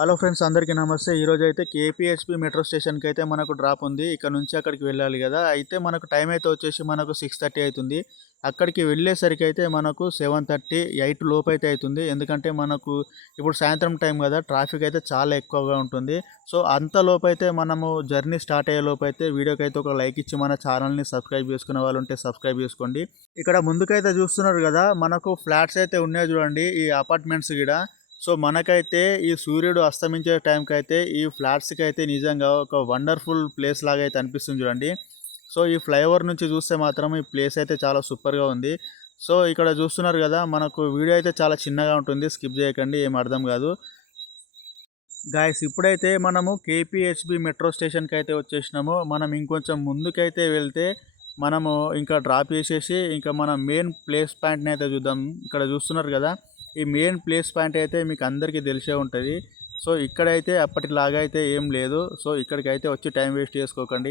Hello friends, అందరికీ నమస్తే. ఈరోజు అయితే కేపీహెచ్బి మెట్రో స్టేషన్కి అయితే మనకు డ్రాప్ ఉంది. ఇక్కడ నుంచి అక్కడికి వెళ్ళాలి కదా. అయితే మనకు టైం అయితే వచ్చేసి మనకు 6:30 అవుతుంది. అక్కడికి వెళ్ళేసరికి అయితే మనకు 7:30, 8 లోపు అయితే అవుతుంది. ఎందుకంటే మనకు ఇప్పుడు సాయంత్రం టైం కదా, ట్రాఫిక్ అయితే చాలా ఎక్కువగా ఉంటుంది. సో అంతలోపు అయితే మనము జర్నీ స్టార్ట్ అయ్యే లోపు అయితే వీడియోకి అయితే ఒక లైక్ ఇచ్చి మన ఛానల్ని సబ్స్క్రైబ్ చేసుకునే వాళ్ళు ఉంటే సబ్స్క్రైబ్ చేసుకోండి. ఇక్కడ ముందుకైతే చూస్తున్నారు కదా, మనకు ఫ్లాట్స్ అయితే ఉన్నాయి చూడండి, ఈ అపార్ట్మెంట్స్ కూడా. సో మనకైతే ఈ సూర్యుడు అస్తమించే టైంకి అయితే ఈ ఫ్లాట్స్కి అయితే నిజంగా ఒక వండర్ఫుల్ ప్లేస్ లాగా అయితే అనిపిస్తుంది చూడండి. సో ఈ ఫ్లైఓవర్ నుంచి చూస్తే మాత్రం ఈ ప్లేస్ అయితే చాలా సూపర్గా ఉంది. సో ఇక్కడ చూస్తున్నారు కదా, మనకు వీడియో అయితే చాలా చిన్నగా ఉంటుంది, స్కిప్ చేయకండి, ఏం అర్థం కాదు. గాయస్, ఇప్పుడైతే మనము కేపీహెచ్బి మెట్రో స్టేషన్కి అయితే వచ్చేసినాము. మనం ఇంకొంచెం ముందుకైతే వెళ్తే మనము ఇంకా డ్రాప్ చేసేసి ఇంకా మన మెయిన్ ప్లేస్ పాయింట్ని అయితే చూద్దాం. ఇక్కడ చూస్తున్నారు కదా, ఈ మెయిన్ ప్లేస్ పాయింట్ అయితే మీకు అందరికీ తెలిసే ఉంటుంది. సో ఇక్కడైతే అప్పటిలాగా అయితే ఏం లేదు. సో ఇక్కడికి అయితే వచ్చి టైం వేస్ట్ చేసుకోకండి.